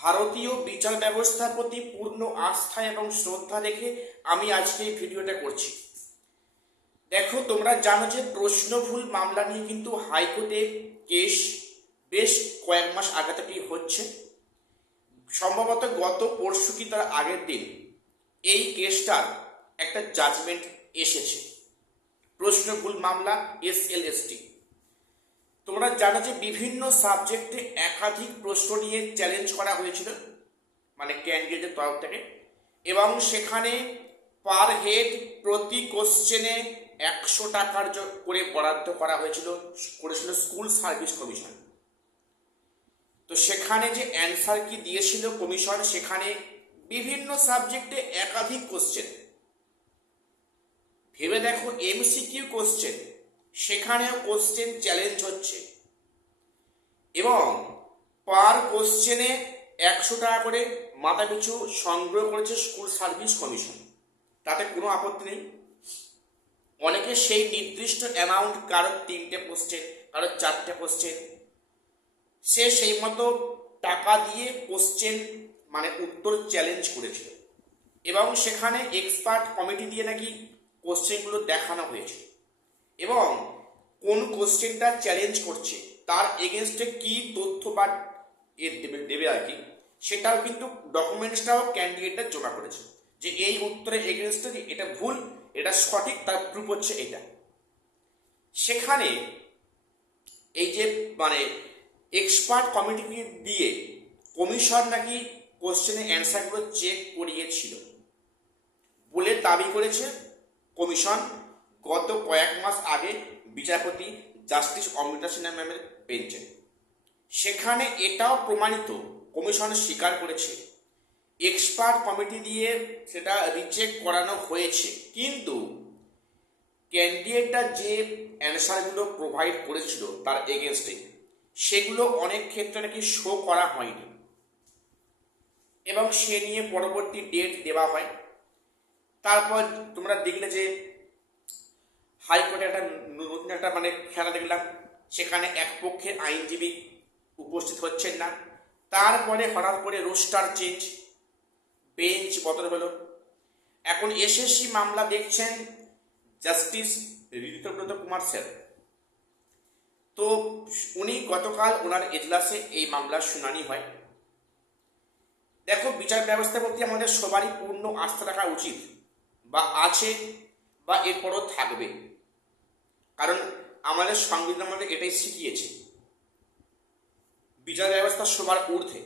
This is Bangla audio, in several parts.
ভারতীয় বিচার ব্যবস্থার প্রতি পূর্ণ আস্থা এবং শ্রদ্ধা রেখে আমি আজকে এই ভিডিওটা করছি। দেখো, তোমরা জানো যে প্রশ্ন ভুল মামলা নিয়ে কিন্তু হাইকোর্টে কেস বেশ কয়েক মাস আগে থেকেই হচ্ছে। সম্ভবত গত পরশু কি তার আগের দিন এই কেসটার একটা জাজমেন্ট এসেছে। প্রশ্ন ভুল মামলা SLST। তোমরা জানো যে বিভিন্ন সাবজেক্টে একাধিক প্রশ্ন নিয়ে চ্যালেঞ্জ করা হয়েছিল, মানে ক্যান্ডিডেটের তরফ থেকে, এবং সেখানে পার হেড প্রতি কোশ্চেনে 100 টাকার করে বরাদ্দ করেছিল স্কুল সার্ভিস কমিশন। তো সেখানে যে অ্যান্সার কি দিয়েছিল কমিশন, সেখানে বিভিন্ন সাবজেক্টে একাধিক কোশ্চেন। ভেবে দেখো, MCQ কোশ্চেন, সেখানেও কোশ্চেন চ্যালেঞ্জ হচ্ছে এবং পার কোশ্চেনে 100 টাকা করে মাথাপিছু সংগ্রহ করেছে স্কুল সার্ভিস কমিশন। তাতে কোনো আপত্তি নেই। অনেকে সেই নির্দিষ্ট অ্যামাউন্ট, কারো 3টে কোশ্চেন, কারো 4টে কোশ্চেন, সে সেই মতো টাকা দিয়ে কোশ্চেন মানে উত্তর চ্যালেঞ্জ করেছিল এবং সেখানে এক্সপার্ট কমিটি দিয়ে নাকি কোশ্চেনগুলো দেখানো হয়েছে এবং কোন কোশ্চেনটা চ্যালেঞ্জ করছে তার এগেনস্টে কি তথ্য বা দেবে আর কি, সেটাও কিন্তু ডকুমেন্টসটাও ক্যান্ডিডেটরা জমা করেছে যে এই উত্তরের এগেনস্টে এটা ভুল, এটা সঠিক, তার প্রুফ হচ্ছে এটা। সেখানে এই যে মানে এক্সপার্ট কমিটিকে দিয়ে কমিশন নাকি কোশ্চেনের অ্যান্সারগুলো চেক করিয়েছিল বলে দাবি করেছে কমিশন গত কয়েক মাস আগে বিচারপতি জাস্টিস অমৃতা সিনহা ম্যামের বেঞ্চে। সেখানে এটাও প্রমাণিত, কমিশন স্বীকার করেছে এক্সপার্ট কমিটি দিয়ে সেটা রিচেক করানো হয়েছে, কিন্তু ক্যান্ডিডেটরা যে অ্যান্সারগুলো প্রোভাইড করেছিল তার এগেনস্টে, সেগুলো অনেক ক্ষেত্রে নাকি শো করা হয়নি এবং সে নিয়ে পরবর্তী ডেট দেওয়া হয়। তারপর তোমরা দেখলে যে হাইকোর্টে নতুন একটা মানে খেলা দেখলাম, সেখানে এক পক্ষের আইনজীবী উপস্থিত হচ্ছেন না। তারপরে হঠাৎ করে রোস্টার চেঞ্জ, বেঞ্চ বদল হলো। এখন SSC মামলা দেখছেন জাস্টিস ঋতব্রত কুমার স্যার। তো উনি গতকাল ওনার এজলাসে এই মামলার শুনানি হয়। দেখো, বিচার ব্যবস্থার প্রতি আমাদের সবারই পূর্ণ আস্থা রাখা উচিত, বা আছে, বা এরপরও থাকবে, কারণ আমাদের সংবিধান আমাদের এটাই শিখিয়েছে বিচার ব্যবস্থা সবার ঊর্ধ্বে।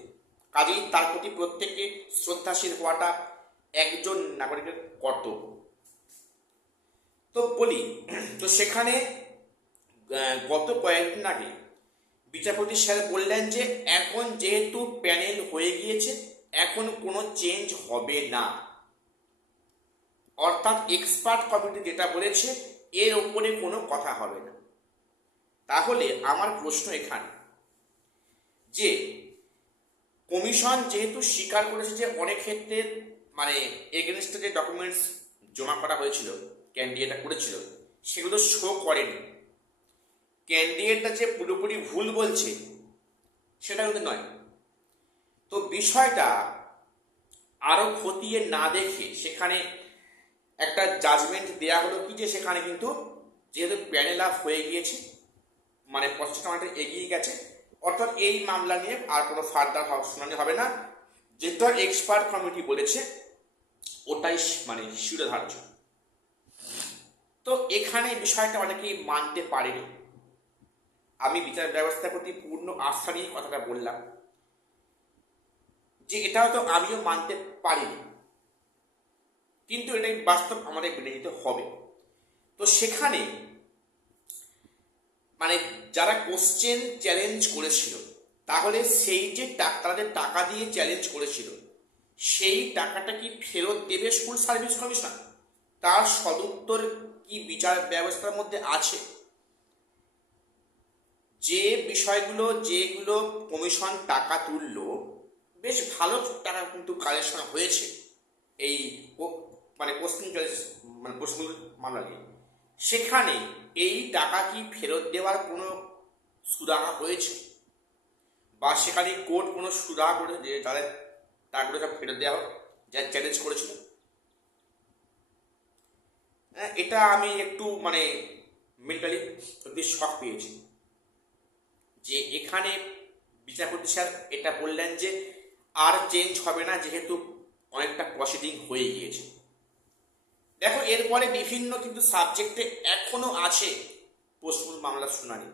কাজেই তার প্রতি প্রত্যেককে শ্রদ্ধাশীল হওয়াটা একজন নাগরিকের কর্তব্য। তো বলি, তো সেখানে গত কয়েকদিন আগে বিচারপতি স্যার বললেন যে এখন যেহেতু প্যানেল হয়ে গিয়েছে, এখন কোনো চেঞ্জ হবে না, অর্থাৎ এক্সপার্ট কমিটি যেটা বলেছে এর ওপরে কোনো কথা হবে না। তাহলে আমার প্রশ্ন এখানে যে কমিশন যেহেতু স্বীকার করেছে যে অনেক ক্ষেত্রে মানে এগেনস্টে যে ডকুমেন্টস জমা করা হয়েছিল, ক্যান্ডিডেটরা করেছিল, সেগুলো শো করেনি, ক্যান্ডিডেটরা যে পুরোপুরি ভুল বলছে সেটা কিন্তু নয়। তো বিষয়টা আরো খতিয়ে না দেখে সেখানে একটা জাজমেন্ট দেয়া হলো কি, যে সেখানে কিন্তু যেহেতু প্যানেল আপ হয়ে গিয়েছে, মানে প্রসেসটা অনেকটা এগিয়ে গেছে, অর্থাৎ এই মামলা নিয়ে আর কোনো ফার্দার শুনানি হবে না, যেটা এক্সপার্ট কমিটি বলেছে ওটাই মানে শিরোধার্য। তো এখানে বিষয়টা অনেকেই মানতে পারেনি। আমি বিচার ব্যবস্থার প্রতি পূর্ণ আস্থা নিয়ে কথাটা বললাম যে এটাও তো আমিও মানতে পারিনি, কিন্তু এটাই বাস্তব, আমাদের মেনে নিতে হবে। তো সেখানে মানে যারা কোশ্চেন চ্যালেঞ্জ করেছিল, তাহলে সেই যে তাদের টাকা দিয়ে চ্যালেঞ্জ করেছিল, সেই টাকাটা কি ফেরত দেবে স্কুল সার্ভিস কমিশন? তার সদুত্তর কি বিচার ব্যবস্থার মধ্যে আছে? যে বিষয়গুলো যেগুলো কমিশন টাকা তুললো, বেশ ভালো টাকা কিন্তু কালেকশন হয়েছে এই মানে প্রশ্ন মামলা নিয়ে। সেখানে এই টাকা কি ফেরত দেওয়ার কোনো সুরাহা হয়েছে? বা সেখানে কোর্ট কোনো সুরা করে যে তাদের টাকাগুলো সব ফেরত দেওয়া হোক, যা চ্যালেঞ্জ করেছিল। এটা আমি একটু মানে মেন্টালি বেশ শক পেয়েছি যে এখানে বিচারপতি স্যার এটা বললেন যে আর চেঞ্জ হবে না, যেহেতু অনেকটা প্রসিডিং হয়ে গিয়েছে। দেখো এরপরে বিভিন্ন কিন্তু সাবজেক্টে এখনো আছে পোস্টপোন মামলার শুনানি,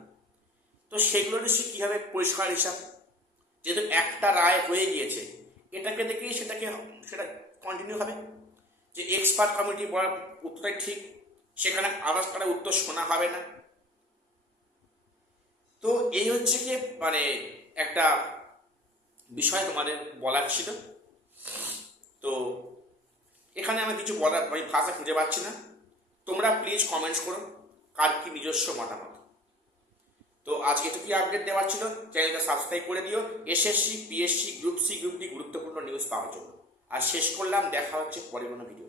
তো সেগুলো নিশ্চয়ই কীভাবে পরিষ্কার হিসাব, যেহেতু একটা রায় হয়ে গিয়েছে এটাকে দেখেই সেটা কন্টিনিউ হবে যে এক্সপার্ট কমিটি বলার উত্তরটাই ঠিক, সেখানে আবার তারা উত্তর শোনা হবে না। তো এই হচ্ছে কি মানে একটা বিষয় তোমাদের বলার ছিল। তো এখানে আমি কিছু বলার মানে ভাষা খুঁজে পাচ্ছি না, তোমরা প্লিজ কমেন্টস করো কার কি নিজস্ব মতামত। তো আজকে এটুকু আপডেট দেওয়ার ছিল, চ্যানেলটা সাবস্ক্রাইব করে দিও SSC PSC group C group D গুরুত্বপূর্ণ নিউজ পাওয়ার জন্য। আর শেষ করলাম, দেখা হচ্ছে পরে কোনো ভিডিও।